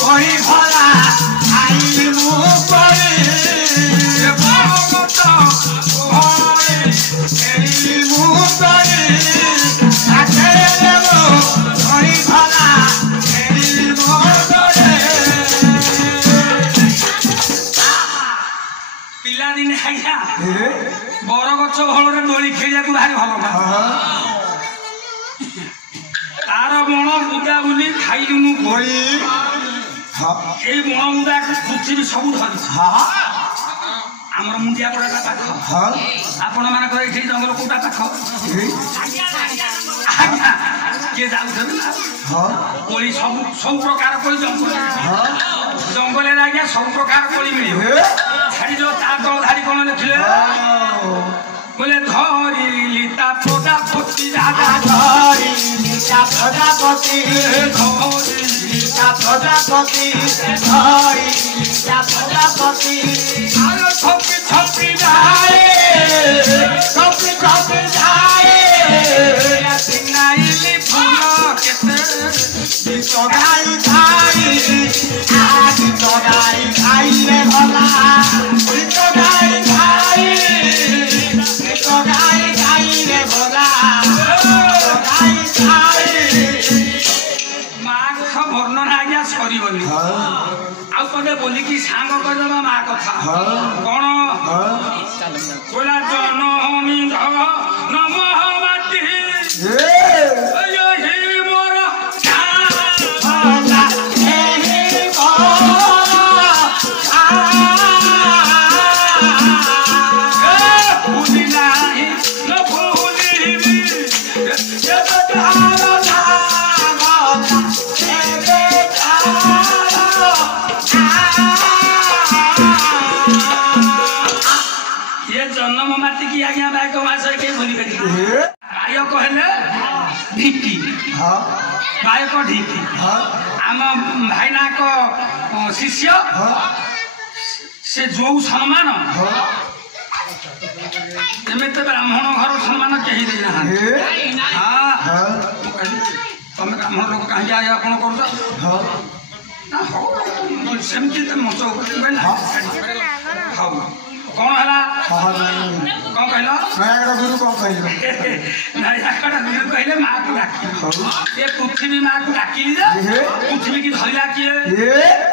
বড়ি ভরা আইলি মু পড়ি ভগত ঘরে এলি মু পড়ি আখেরে দেব বড়ি ভরা এলি মু পড়ি পিলা দিনে আজ্ঞা বড় গছ ভଳରେ দୋଳି ଖେଳିବାକୁ ଭାରି ଭଲ ତାର ବଣ ବୁଦା ବୁଲି ଖାଇଲୁନୁ କୋଳି ଏଇ ବଣ ବୁଦାକୁ ପୃଥିବୀ ସବୁ ଧରିଛି ଆମର ମୁଣ୍ଡିଆ ପଡ଼ାଟା ପାଖ ଆପଣ ମାନଙ୍କର ଏଠି ଜଙ୍ଗଲ କୋଉଟା ପାଖ ଆଜ୍ଞା କିଏ ଯାଉଛନ୍ତି ନା କୋଳି ସବୁ ସବୁ ପ୍ରକାର କୋଳି ଜଙ୍ଗଲରେ ଆଜ୍ଞା ସବୁ ପ୍ରକାର କୋଳି ମିଳିବ ଛାଡ଼ି ଯୋଉ ତା ତଳ ଧାଡ଼ି କଣ ଲେଖିଲେ बोले धरिली ता प्रजापति राजा धरिली ता प्रजापति धरिली ता प्रजापति धरिली ता प्रजापति आलो छपी छपी जाए सिंगाइली फूल केते गीत गाई आज गीत गाई रे भला गीत गाई रे भला वर्णना आज्ञा सरीबनी आते बोल कि सांग करदेवा माँ कथा कौन बोला जननी नम माटी जन्म माटी की आज्ञा बायक मासर के भूली करी गायक हेले ढिकी गायक ढिकी आम भाईना को शिष्य से जो सम्मान एमते ब्राह्मण घर सम्मान कही दे ना तुम ब्राह्मण लोग कहीं आगे आप कर सेमती मंच हाँ कौन है कौन कहल गुरु कौन कहल गुरु कहले माँ को डाकी ये पृथ्वी माँ को डाक पृथ्वी की धरला किए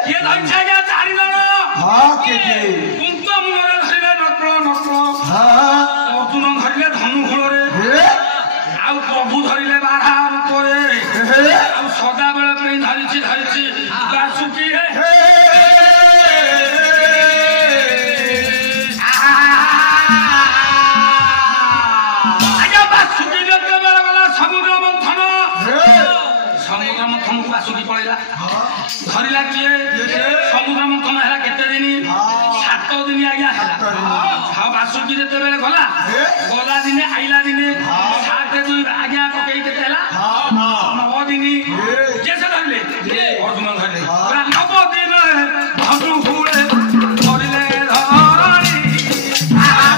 किए धरछा चारि जन कुंत मुहर धरले नक्ल नक्ल अर्जुन धरले धनु घोड़े आउ प्रभु धरले बारहा रूपरे आउ सदा बेले धरिछि धरिछि बासुकी धरला किए समुद्र मंथन है केते दिन 7 दिन आज्ञा है बासुकी जिते बेले गला गला दिने आइला दिने 7 दिन आज्ञा पकई केते हला 9 दिन जैसे धरले अर्जुन धरले 9 दिन धनु फूले धरले धरणी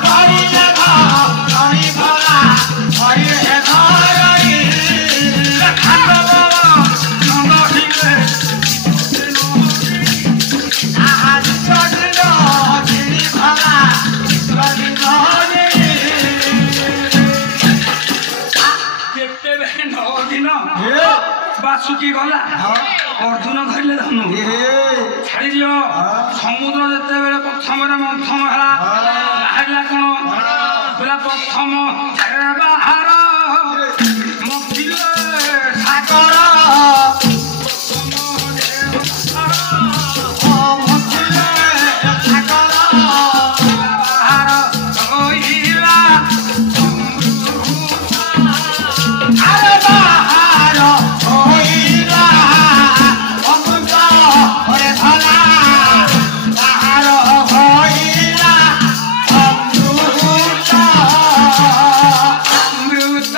धरले धरणी भला धरले धरणी खातो नंद हिले बासुकी गला अर्जुन धरले धनु छाड़ी दियो समुद्र जिते बेले प्रथम मंथन है बाहर कौन बोला प्रथम बाहर सागर अमृत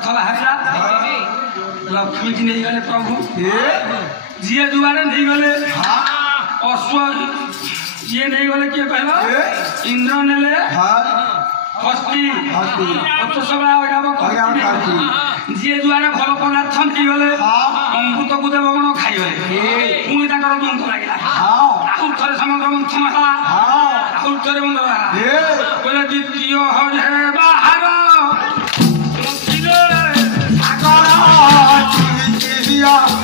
पदार्थ बाहर लक्ष्मी की नहीं गले प्रभु जी जुआड़े नहीं गले अश्व ये नहीं गले किए कहला इंद्र नेले हस्ती तो सब जी जुआड़े भल पदार्थ नहीं गले अमृत को देव कौन खाइबे पुणी ताकर बंध लगे आउट थे समुद्र मंथन है आउट थे बंध बोले द्वितीय हे बाहर सागर